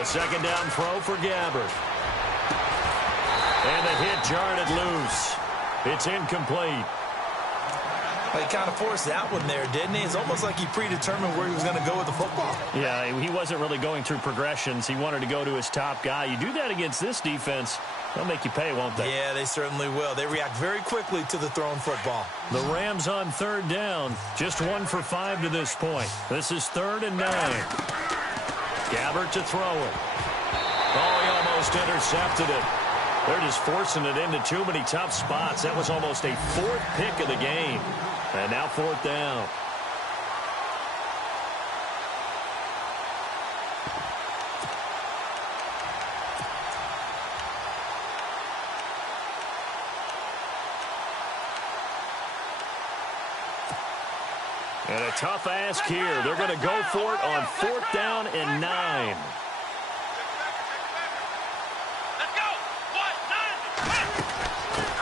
A second down throw for Gabbert. And the hit jarred it loose. It's incomplete. Well, he kind of forced that one there, didn't he? It's almost like he predetermined where he was going to go with the football. Yeah, he wasn't really going through progressions. He wanted to go to his top guy. You do that against this defense, they'll make you pay, won't they? Yeah, they certainly will. They react very quickly to the thrown football. The Rams on third down. Just 1 for 5 to this point. This is 3rd and 9. Gabbert to throw it. Oh, he almost intercepted it. They're just forcing it into too many tough spots. That was almost a 4th pick of the game. And now 4th down. And a tough ask here. They're going to go for it on 4th down and 9.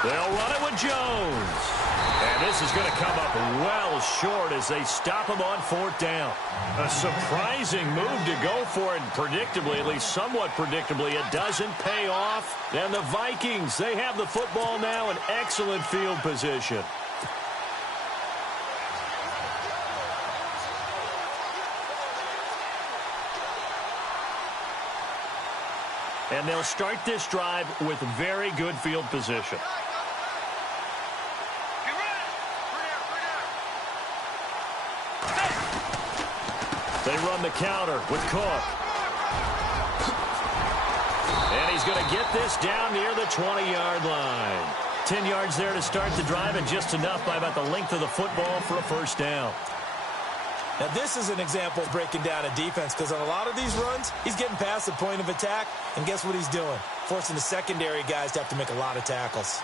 They'll run it with Jones. And this is going to come up well short as they stop him on 4th down. A surprising move to go for it, and predictably, at least somewhat predictably, it doesn't pay off. And the Vikings, they have the football now in excellent field position. And they'll start this drive with very good field position. They run the counter with Cook. And he's going to get this down near the 20-yard line. 10 yards there to start the drive, and just enough by about the length of the football for a 1st down. Now, this is an example of breaking down a defense, because on a lot of these runs, he's getting past the point of attack, and guess what he's doing? Forcing the secondary guys to have to make a lot of tackles.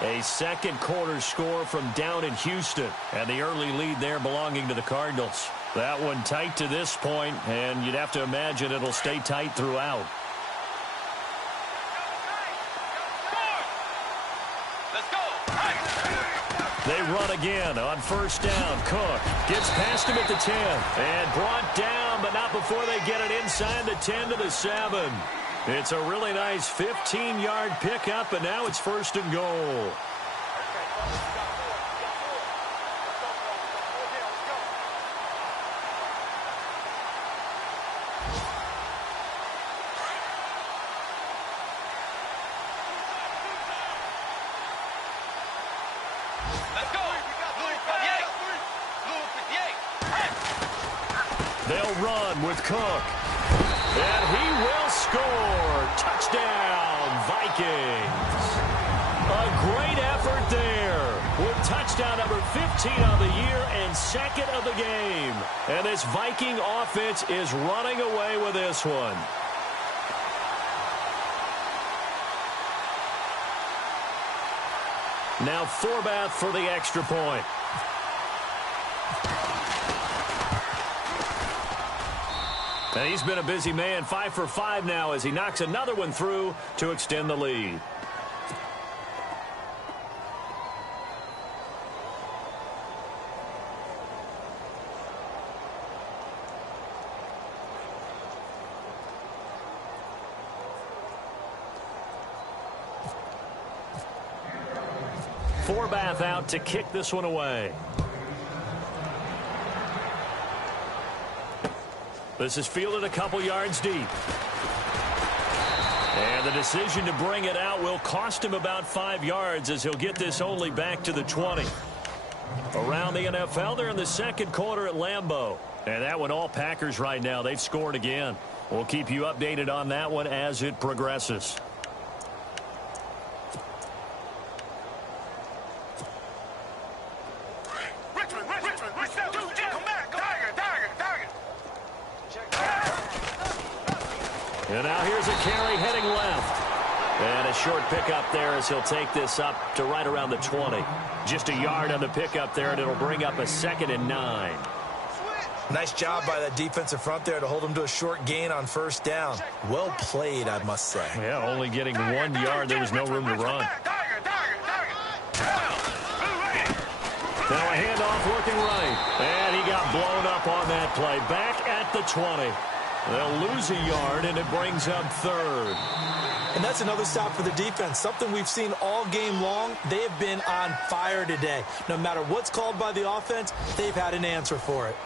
A second quarter score from down in Houston, and the early lead there belonging to the Cardinals. That one tight to this point, and you'd have to imagine it'll stay tight throughout. They run again on 1st down. Cook gets past him at the 10 and brought down, but not before they get it inside the 10 to the 7. It's a really nice 15-yard pickup, and now it's 1st and goal. They'll run with Cook. And he will score. Touchdown, Vikings. A great effort there with touchdown number 15 of the year and 2nd of the game. And this Viking offense is running away with this one. Now Forbath for the extra point. And he's been a busy man, 5 for 5 now as he knocks another one through to extend the lead. Forbath out to kick this one away. This is fielded a couple yards deep. And the decision to bring it out will cost him about 5 yards as he'll get this only back to the 20. Around the NFL, they're in the second quarter at Lambeau. And that one all Packers right now. They've scored again. We'll keep you updated on that one as it progresses. And now here's a carry heading left. And a short pickup there as he'll take this up to right around the 20. Just a yard on the pickup there, and it'll bring up a 2nd and 9. Nice job by that defensive front there to hold him to a short gain on 1st down. Well played, I must say. Yeah, only getting 1 yard. There was no room to run. Now a handoff looking right. And he got blown up on that play. Back at the 20. They'll lose a yard, and it brings up third. And that's another stop for the defense, something we've seen all game long. They have been on fire today. No matter what's called by the offense, they've had an answer for it.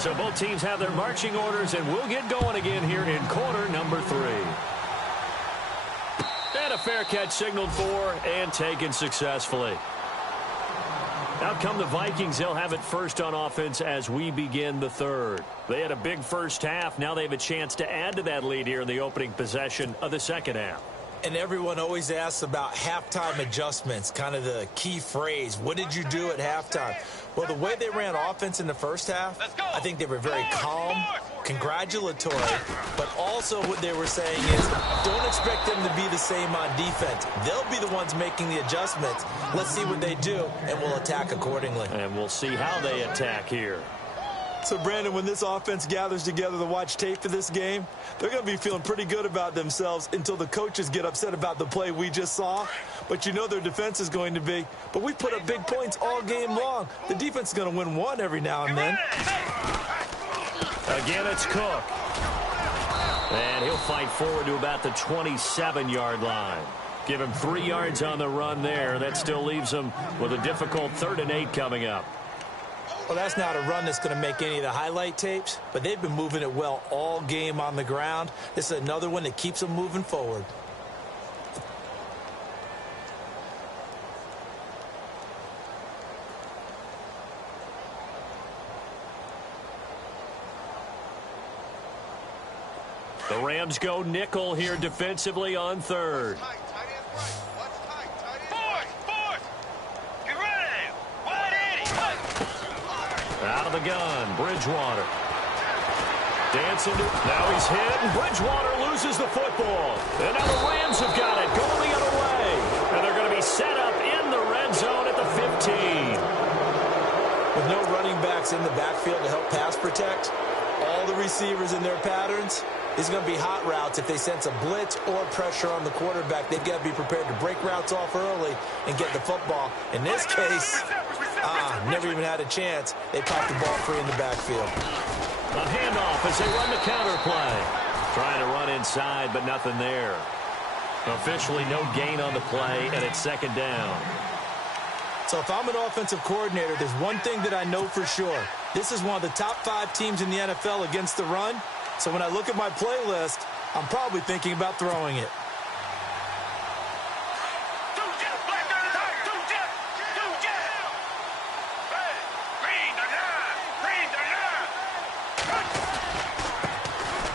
So both teams have their marching orders, and we'll get going again here in quarter number 3. And a fair catch signaled for and taken successfully. Out come the Vikings. They'll have it first on offense as we begin the third. They had a big first half. Now they have a chance to add to that lead here in the opening possession of the second half. And everyone always asks about halftime adjustments, kind of the key phrase. What did you do at halftime? Well, the way they ran offense in the first half, I think they were very calm, congratulatory, but also what they were saying is don't expect them to be the same on defense. They'll be the ones making the adjustments. Let's see what they do, and we'll attack accordingly. And we'll see how they attack here. So, Brandon, when this offense gathers together to watch tape for this game, they're going to be feeling pretty good about themselves until the coaches get upset about the play we just saw. But you know their defense is going to be. But we put up big points all game long. The defense is going to win one every now and then. Again, it's Cook. And he'll fight forward to about the 27-yard line. Give him 3 yards on the run there. That still leaves him with a difficult 3rd and 8 coming up. Well, that's not a run that's going to make any of the highlight tapes, but they've been moving it well all game on the ground. This is another one that keeps them moving forward. The Rams go nickel here defensively on 3rd. Out of the gun, Bridgewater. Dancing to, now he's hit, and Bridgewater loses the football. And now the Rams have got it, going the other way. And they're going to be set up in the red zone at the 15. With no running backs in the backfield to help pass protect, all the receivers in their patterns, it's going to be hot routes. If they sense a blitz or pressure on the quarterback, they've got to be prepared to break routes off early and get the football. In this case, never even had a chance. They popped the ball free in the backfield. A handoff as they run the counter play. Trying to run inside, but nothing there. Officially no gain on the play, and it's 2nd down. So if I'm an offensive coordinator, there's one thing that I know for sure. This is one of the top 5 teams in the NFL against the run. So when I look at my playlist, I'm probably thinking about throwing it.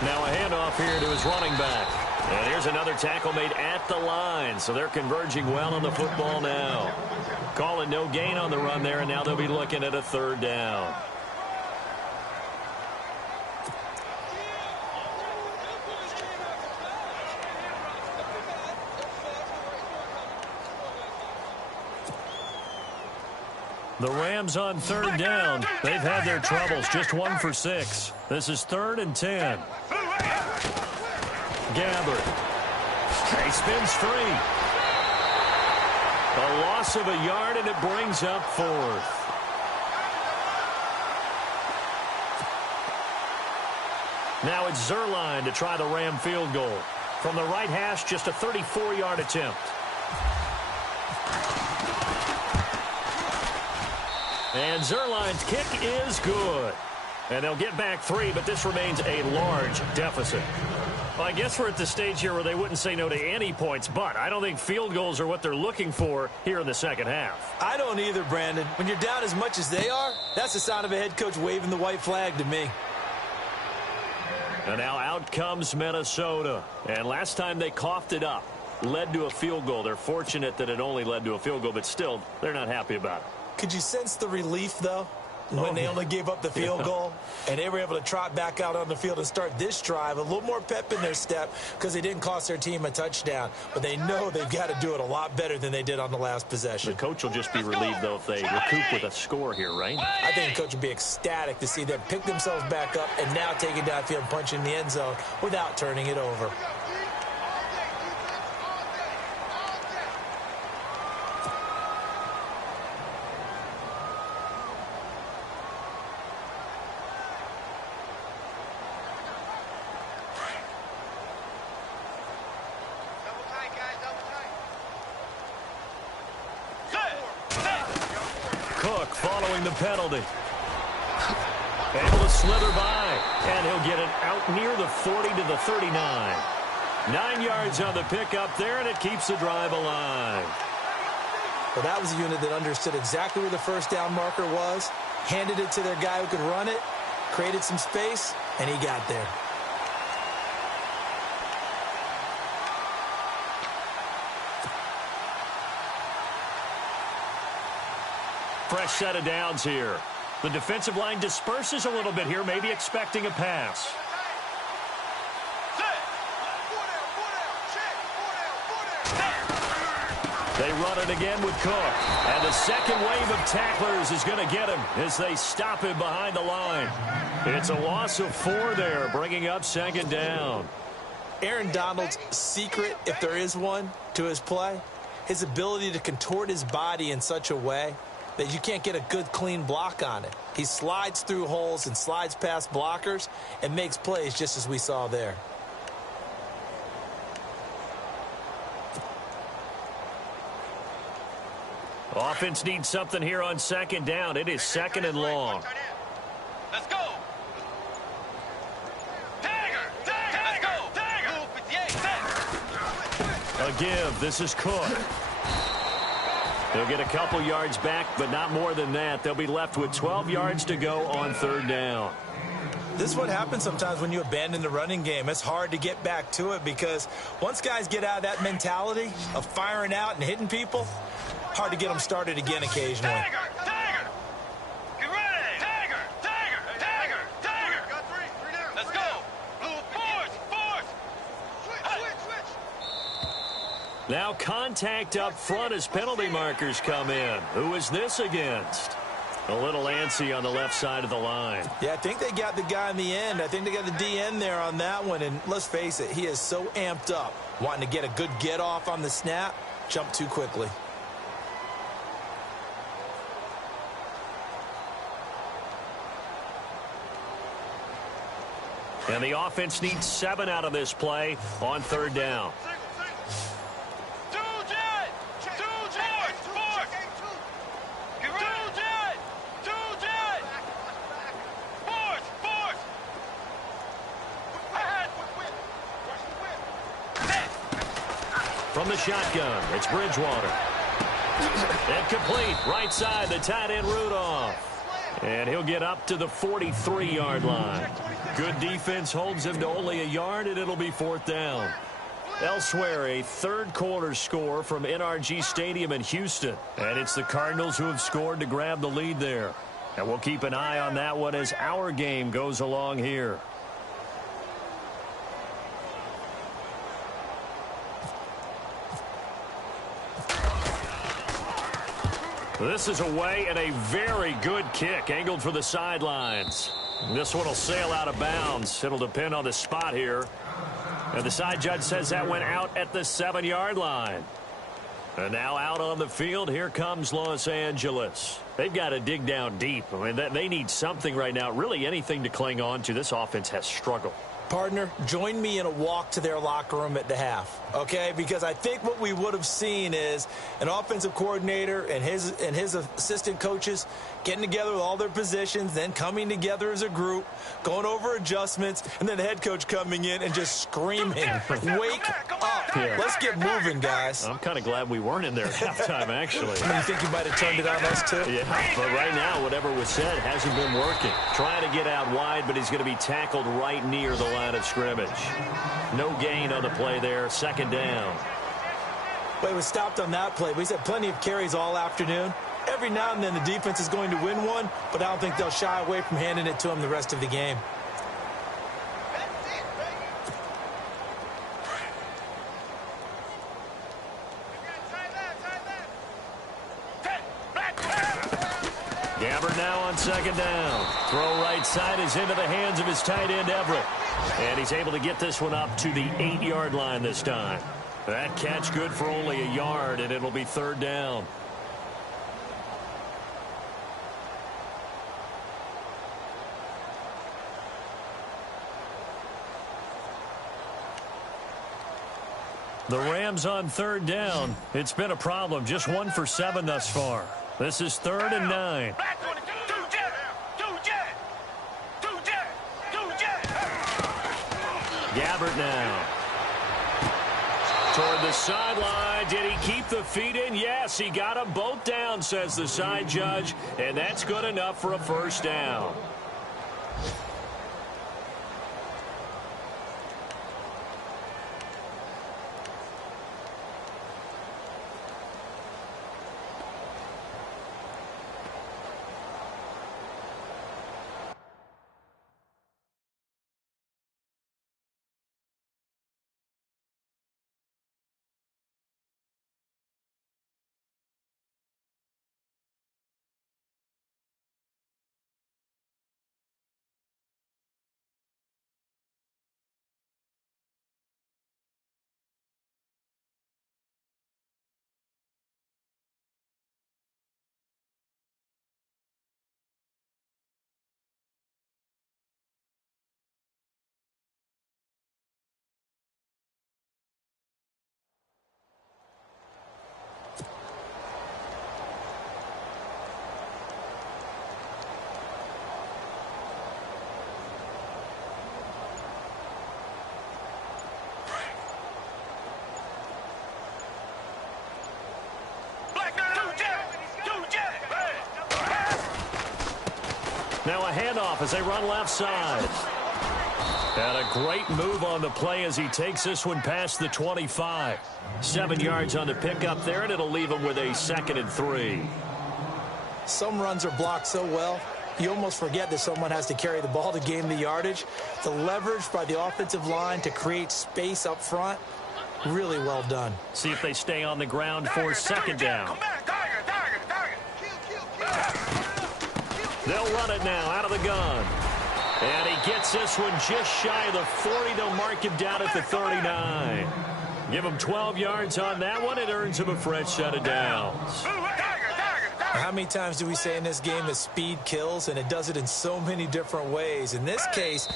Now a handoff here to his running back. And here's another tackle made at the line. So they're converging well on the football now. Calling no gain on the run there, and now they'll be looking at a 3rd down. The Rams on 3rd down. They've had their troubles. Just 1 for 6. This is 3rd and 10. Gabbert. He spins free. A loss of a yard, and it brings up 4th. Now it's Zerline to try the Ram field goal. From the right hash, just a 34-yard attempt. And Zerline's kick is good. And they'll get back 3, but this remains a large deficit. Well, I guess we're at the stage here where they wouldn't say no to any points, but I don't think field goals are what they're looking for here in the second half. I don't either, Brandon. When you're down as much as they are, that's the sign of a head coach waving the white flag to me. And now out comes Minnesota. And last time they coughed it up, led to a field goal. They're fortunate that it only led to a field goal, but still, they're not happy about it. Could you sense the relief, though? when they only gave up the field goal, and they were able to trot back out on the field and start this drive. A little more pep in their step because they didn't cost their team a touchdown. But they know they've got to do it a lot better than they did on the last possession. The coach will just be relieved, though, if they recoup with a score here, right? I think the coach will be ecstatic to see them pick themselves back up and now take it downfield and punch in the end zone without turning it over. Cook following the penalty. Able to slither by, and he'll get it out near the 40 to the 39. 9 yards on the pickup there, and it keeps the drive alive. Well, that was a unit that understood exactly where the first down marker was, handed it to their guy who could run it, created some space, and he got there. Fresh set of downs here. The defensive line disperses a little bit here, maybe expecting a pass. They run it again with Cook. And the second wave of tacklers is going to get him as they stop him behind the line. It's a loss of 4 there, bringing up second down. Aaron Donald's secret, if there is one, to his play, his ability to contort his body in such a way that you can't get a good, clean block on it. He slides through holes and slides past blockers and makes plays just as we saw there. Offense needs something here on second down. It is second and long. Let's go. Let's go. A give. This is Cook. They'll get a couple yards back, but not more than that. They'll be left with 12 yards to go on third down. This is what happens sometimes when you abandon the running game. It's hard to get back to it because once guys get out of that mentality of firing out and hitting people, hard to get them started again occasionally. Tiger! Get ready! Tiger! Got three down. Let's go! Force! Switch! Now contact up front as penalty markers come in. Who is this against? A little antsy on the left side of the line. Yeah, I think they got the guy in the end. I think they got the DN there on that one. And let's face it, he is so amped up, wanting to get a good get off on the snap, jump too quickly. And the offense needs 7 out of this play on third down. From the shotgun, it's Bridgewater. Incomplete, right side, the tight end Rudolph. And he'll get up to the 43-yard line. Good defense holds him to only a yard, and it'll be fourth down. Elsewhere, a third-quarter score from NRG Stadium in Houston. And it's the Cardinals who have scored to grab the lead there. And we'll keep an eye on that one as our game goes along here. This is away and a very good kick angled for the sidelines. This one will sail out of bounds. It'll depend on the spot here. And the side judge says that went out at the 7-yard line. And now out on the field, here comes Los Angeles. They've got to dig down deep. I mean, they need something right now, really anything to cling on to. This offense has struggled. Partner, join me in a walk to their locker room at the half, okay? Because I think what we would have seen is an offensive coordinator and his assistant coaches getting together with all their positions, then coming together as a group, going over adjustments, and then the head coach coming in and just screaming, wake up. Yeah. Let's get moving, guys. I'm kind of glad we weren't in there at halftime, actually. You think you might have turned it on us, too? Yeah, but right now, whatever was said hasn't been working. Trying to get out wide, but he's going to be tackled right near the line of scrimmage. No gain on the play there. Second down. Well, he was stopped on that play, but he's had plenty of carries all afternoon. Every now and then the defense is going to win one, but I don't think they'll shy away from handing it to him the rest of the game. Gabbert now on second down. Throw right side is into the hands of his tight end, Everett. And he's able to get this one up to the 8-yard line this time. That catch good for only a yard, and it'll be third down. The Rams on third down. It's been a problem. Just 1 for 7 thus far. This is 3rd and 9. Gabbert now. Toward the sideline. Did he keep the feet in? Yes, he got them both down, says the side judge. And that's good enough for a first down. Now a handoff as they run left side. And a great move on the play as he takes this one past the 25. 7 yards on the pickup there, and it'll leave him with a 2nd and 3. Some runs are blocked so well, you almost forget that someone has to carry the ball to gain the yardage. The leverage by the offensive line to create space up front, really well done. See if they stay on the ground for 2nd down. They'll run it now out of the gun. And he gets this one just shy of the 40. They'll mark him down at the 39. Give him 12 yards on that one. It earns him a fresh set of downs. How many times do we say in this game that speed kills, and it does it in so many different ways? In this case,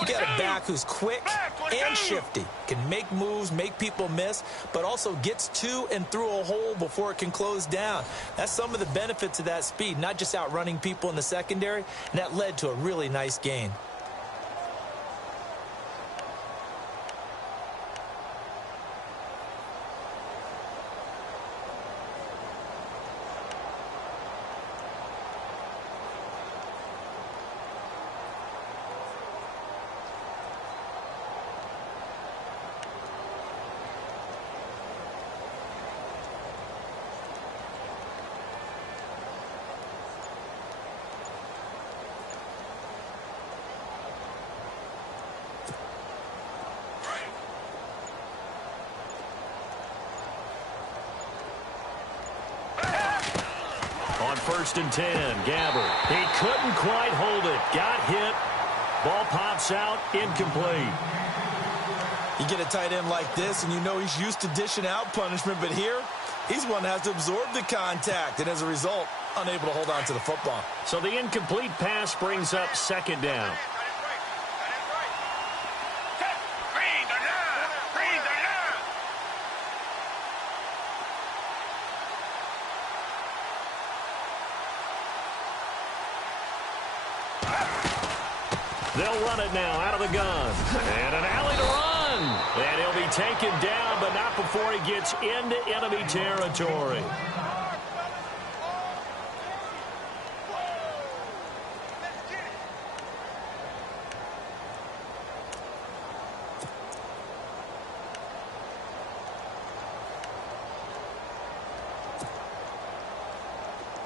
you got a back who's quick and shifty, can make moves, make people miss, but also gets to and through a hole before it can close down. That's some of the benefits of that speed, not just outrunning people in the secondary, and that led to a really nice gain. On 1st and 10, Gabbert. He couldn't quite hold it. Got hit. Ball pops out. Incomplete. You get a tight end like this, and you know he's used to dishing out punishment, but here, he's one that has to absorb the contact, and as a result, unable to hold on to the football. So the incomplete pass brings up 2nd down. They'll run it now out of the gun. And an alley to run. And he'll be taken down, but not before he gets into enemy territory.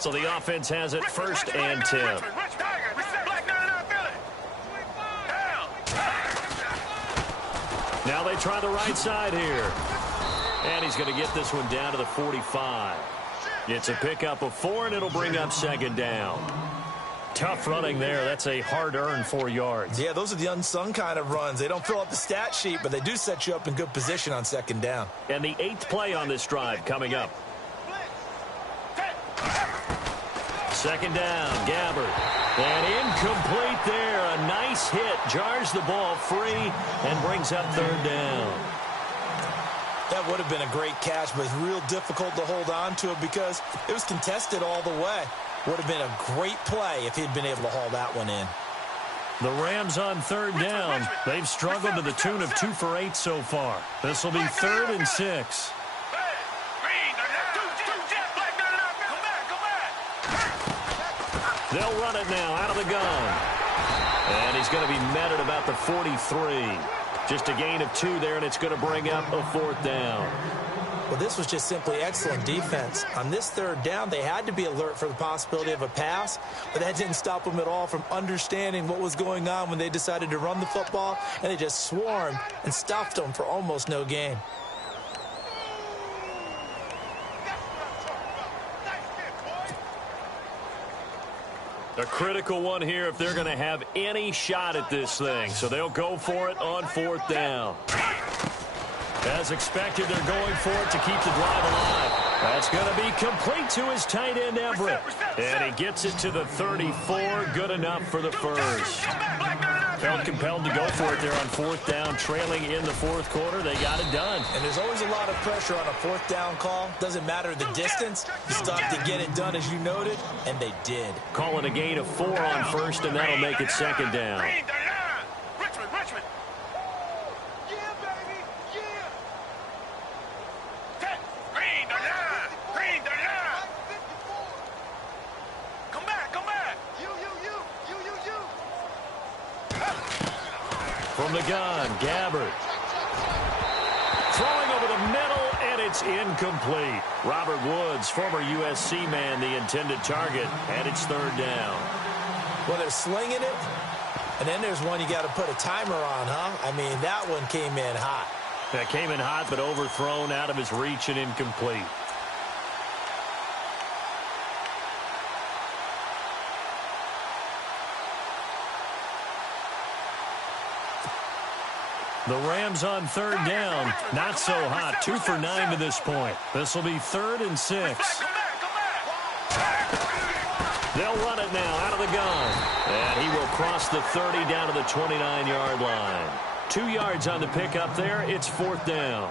So the offense has it first and 10. Now they try the right side here. And he's going to get this one down to the 45. It's a pickup of 4, and it'll bring up second down. Tough running there. That's a hard-earned 4 yards. Yeah, those are the unsung kind of runs. They don't fill up the stat sheet, but they do set you up in good position on second down. And the 8th play on this drive coming up. Second down, Gabbard. And incomplete there. A nice hit. Jars the ball free and brings up third down. That would have been a great catch, but it's real difficult to hold on to it because it was contested all the way. Would have been a great play if he'd been able to haul that one in. The Rams on third down. They've struggled to the tune of 2 for 8 so far. This will be 3rd and 6. They'll run it now out of the gun. And he's going to be met at about the 43. Just a gain of 2 there, and it's going to bring up a 4th down. Well, this was just simply excellent defense. On this third down, they had to be alert for the possibility of a pass, but that didn't stop them at all from understanding what was going on when they decided to run the football, and they just swarmed and stuffed them for almost no gain. A critical one here if they're going to have any shot at this thing. So they'll go for it on 4th down. As expected, they're going for it to keep the drive alive. That's going to be complete to his tight end, Everett. And he gets it to the 34. Good enough for the first. Felt compelled to go for it there on 4th down, trailing in the 4th quarter. They got it done. And there's always a lot of pressure on a 4th down call. Doesn't matter the distance. You stop to get it done, as you noted, and they did. Call it a gain of 4 on first, and that'll make it second down. From the gun, Gabbard. Throwing over the middle, and it's incomplete. Robert Woods, former USC man, the intended target, and it's 3rd down. Well, they're slinging it, and then there's one you got to put a timer on, huh? I mean, that one came in hot. That came in hot, but overthrown, out of his reach, and incomplete. The Rams on 3rd down. Not so hot. 2 for 9 to this point. This will be 3rd and 6. They'll run it now out of the gun. And he will cross the 30 down to the 29-yard line. 2 yards on the pickup there. It's 4th down.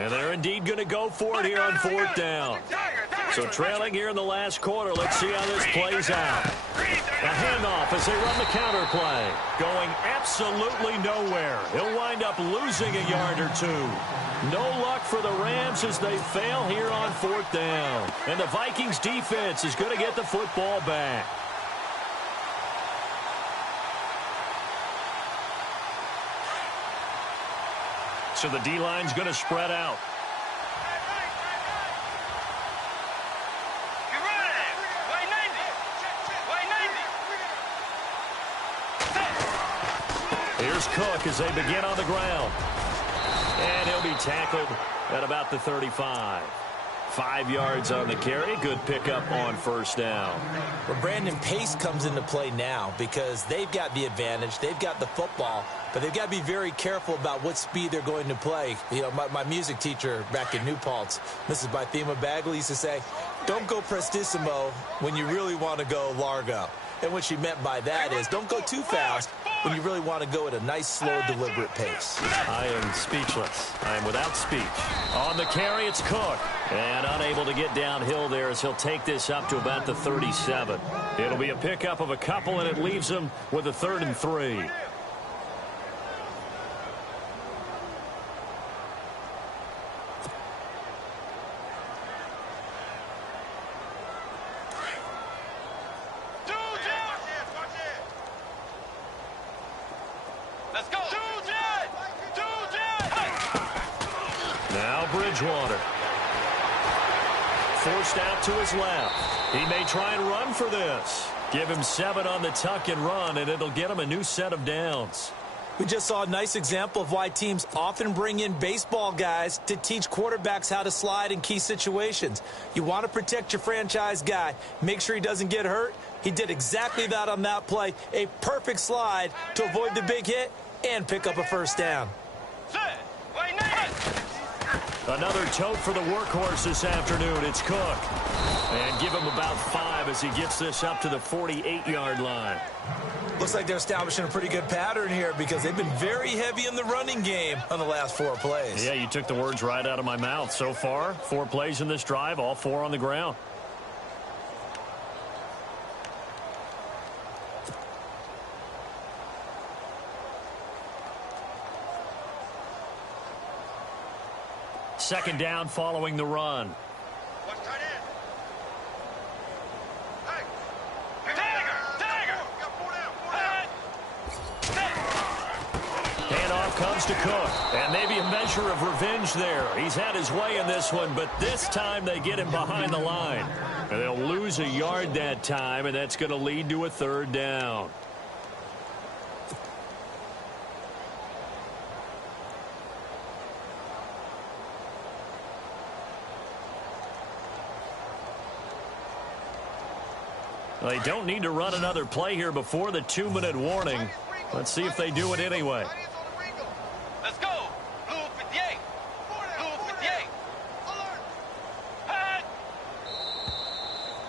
And they're indeed going to go for it here on 4th down. So trailing here in the last quarter. Let's see how this plays out. A handoff as they run the counter play. Going absolutely nowhere. He'll wind up losing a yard or 2. No luck for the Rams as they fail here on 4th down. And the Vikings defense is going to get the football back. So the D-line's going to spread out. Here's Cook as they begin on the ground. And he'll be tackled at about the 35. 5 yards on the carry. Good pickup on 1st down. Well, Brandon, pace comes into play now because they've got the advantage. They've got the football, but they've got to be very careful about what speed they're going to play. You know, my music teacher back in New Paltz, Mrs. Bythema Bagley, used to say, don't go prestissimo when you really want to go largo. And what she meant by that is don't go too fast, when you really want to go at a nice, slow, deliberate pace. I am speechless. I am without speech. On the carry, it's Cook. And unable to get downhill there as he'll take this up to about the 37. It'll be a pickup of a couple, and it leaves him with a 3rd and 3. Now Bridgewater. Forced out to his left. He may try and run for this. Give him 7 on the tuck and run, and it'll get him a new set of downs. We just saw a nice example of why teams often bring in baseball guys to teach quarterbacks how to slide in key situations. You want to protect your franchise guy. Make sure he doesn't get hurt. He did exactly that on that play. A perfect slide to avoid the big hit and pick up a first down. Another tote for the workhorse this afternoon. It's Cook. And give him about 5 as he gets this up to the 48-yard line. Looks like they're establishing a pretty good pattern here because they've been very heavy in the running game on the last 4 plays. Yeah, you took the words right out of my mouth. So far, 4 plays in this drive, all 4 on the ground. Second down following the run. Handoff comes to Cook. And maybe a measure of revenge there. He's had his way in this one, but this time they get him behind the line. And they'll lose a yard that time, and that's going to lead to a 3rd down. They don't need to run another play here before the 2-minute warning. Let's see if they do it anyway. Let's go. Blue 58. Blue 58.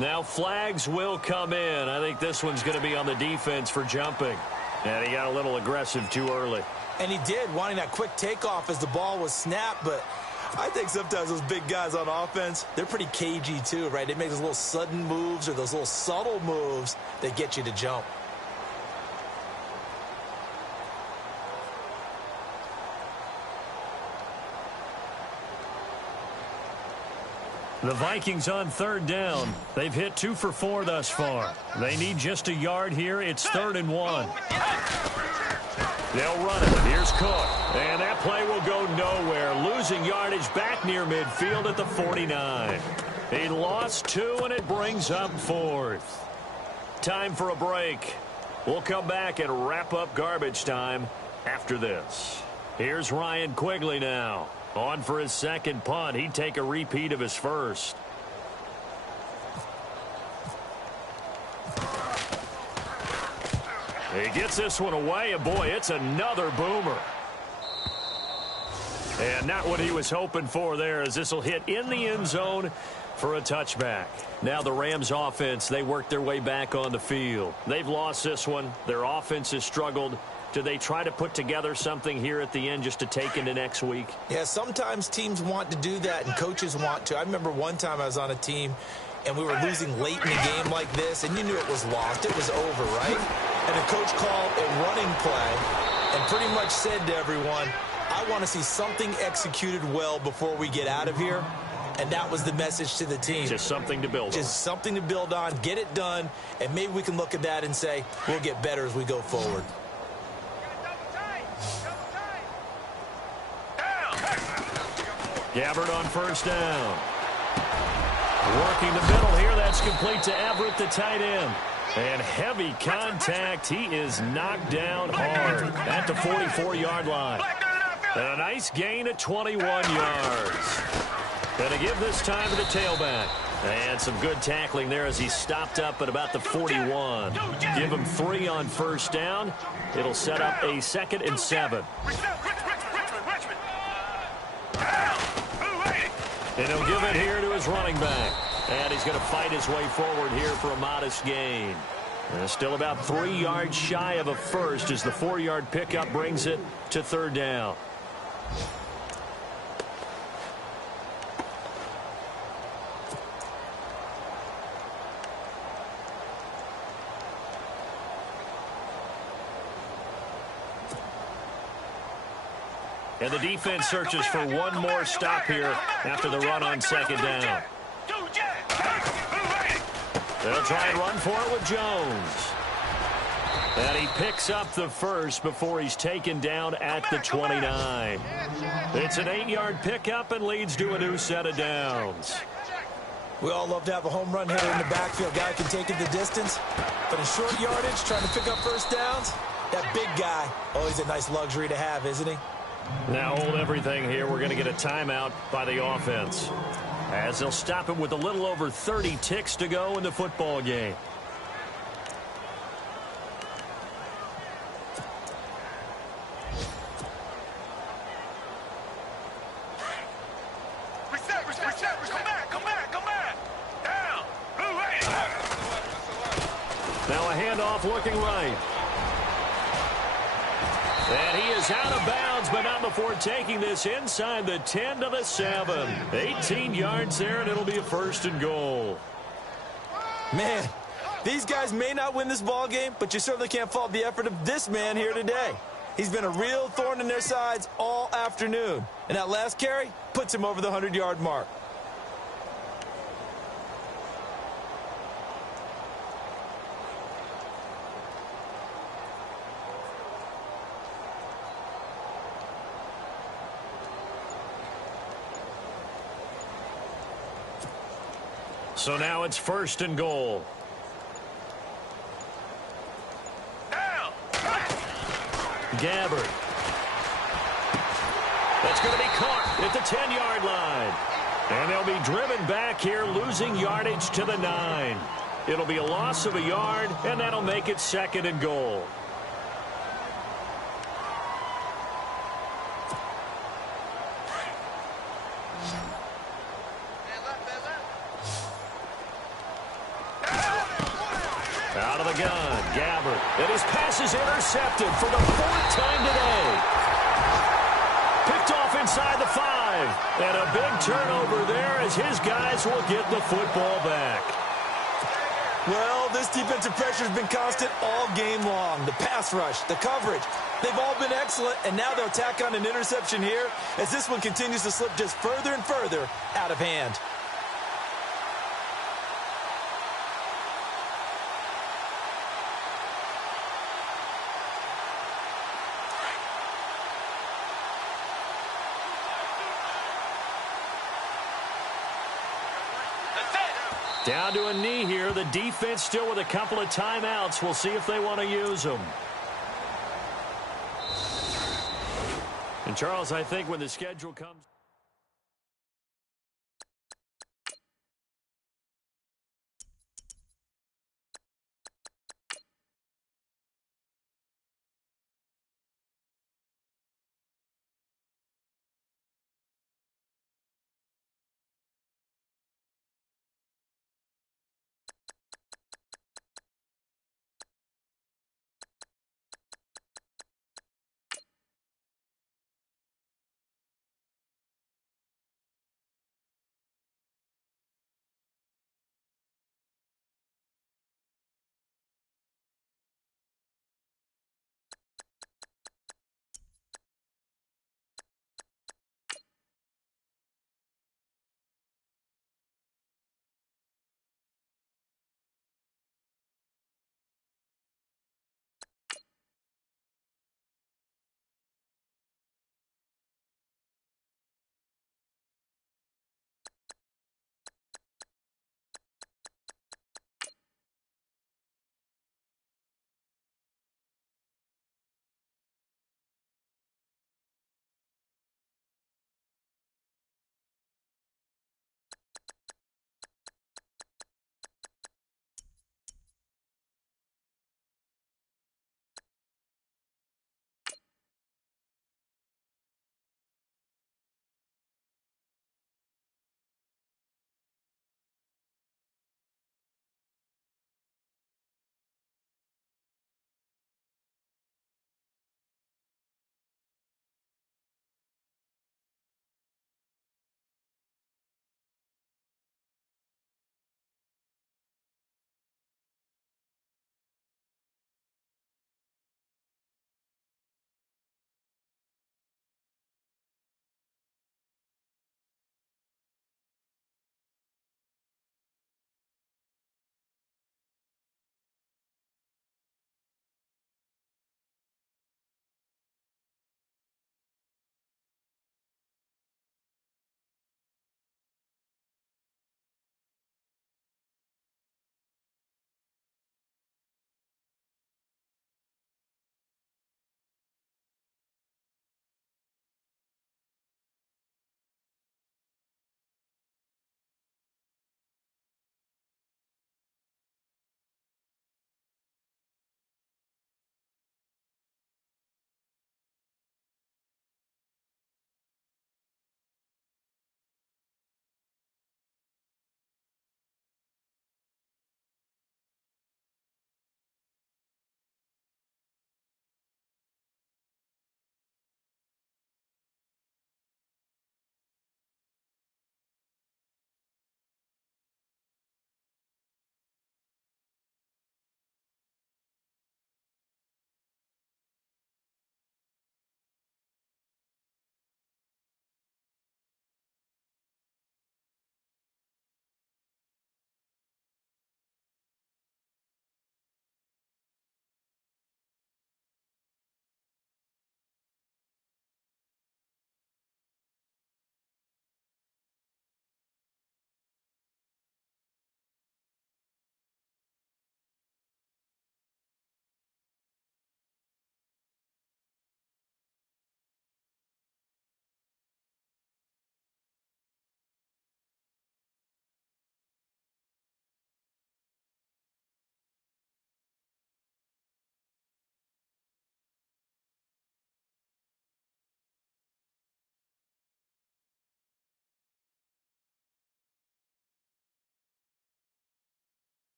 Now flags will come in. I think this one's going to be on the defense for jumping. And he got a little aggressive too early. And he did, wanting that quick takeoff as the ball was snapped, but I think sometimes those big guys on offense, they're pretty cagey too, right? They make those little sudden moves or those little subtle moves that get you to jump. The Vikings on 3rd down. They've hit 2 for 4 thus far. They need just a yard here. It's 3rd and 1. They'll run it. Here's Cook. And that play will go nowhere. Losing yardage back near midfield at the 49. He lost 2, and it brings up 4th. Time for a break. We'll come back and wrap up garbage time after this. Here's Ryan Quigley now. On for his second punt. He'd take a repeat of his first. He gets this one away, and boy, it's another boomer. And not what he was hoping for there, as this will hit in the end zone for a touchback. Now the Rams offense, they work their way back on the field. They've lost this one. Their offense has struggled. Do they try to put together something here at the end just to take into next week? Yeah, sometimes teams want to do that and coaches want to. I remember one time I was on a team and we were losing late in the game like this, and you knew it was lost. It was over, right? And the coach called a running play and pretty much said to everyone, I want to see something executed well before we get out of here. And that was the message to the team. Just something to build on. Just something to build on, get it done, and maybe we can look at that and say, we'll get better as we go forward. Gabbard on first down. Working the middle here. That's complete to Everett, the tight end. And heavy contact. He is knocked down hard at the 44-yard line. And a nice gain of 21 yards. Going to give this time to the tailback. And some good tackling there as he stopped up at about the 41. Give him 3 on first down. It'll set up a 2nd and 7. And he'll give it here to his running back. And he's going to fight his way forward here for a modest gain. Still about 3 yards shy of a first as the 4-yard pickup brings it to third down. And the defense searches for one more stop here after the run on second down. They'll try and run for it with Jones. And he picks up the first before he's taken down at the 29. It's an 8-yard pickup and leads to a new set of downs. We all love to have a home run hitter in the backfield. Guy can take it the distance. But in short yardage, trying to pick up first downs, that big guy, always a nice luxury to have, isn't he? Now hold everything here. We're going to get a timeout by the offense, as they'll stop him with a little over 30 ticks to go in the football game. Come back. Down. Blue Raiders. Now a handoff looking right. And he is out of bounds, but not before taking this inside the 10 to the 7. 18 yards there, and it'll be a first and goal. Man, these guys may not win this ball game, but you certainly can't fault the effort of this man here today. He's been a real thorn in their sides all afternoon. And that last carry puts him over the 100-yard mark. So now it's first and goal. Down. Gabbard. That's going to be caught at the 10-yard line. And they'll be driven back here, losing yardage to the 9. It'll be a loss of a yard, and that'll make it second and goal. Out of the gun, Gabbard. And his pass is intercepted for the 4th time today. Picked off inside the 5. And a big turnover there as his guys will get the football back. Well, this defensive pressure has been constant all game long. The pass rush, the coverage, they've all been excellent, and now they'll tack on an interception here as this one continues to slip just further and further out of hand. Down to a knee here. The defense still with a couple of timeouts. We'll see if they want to use them. And, Charles, I think when the schedule comes...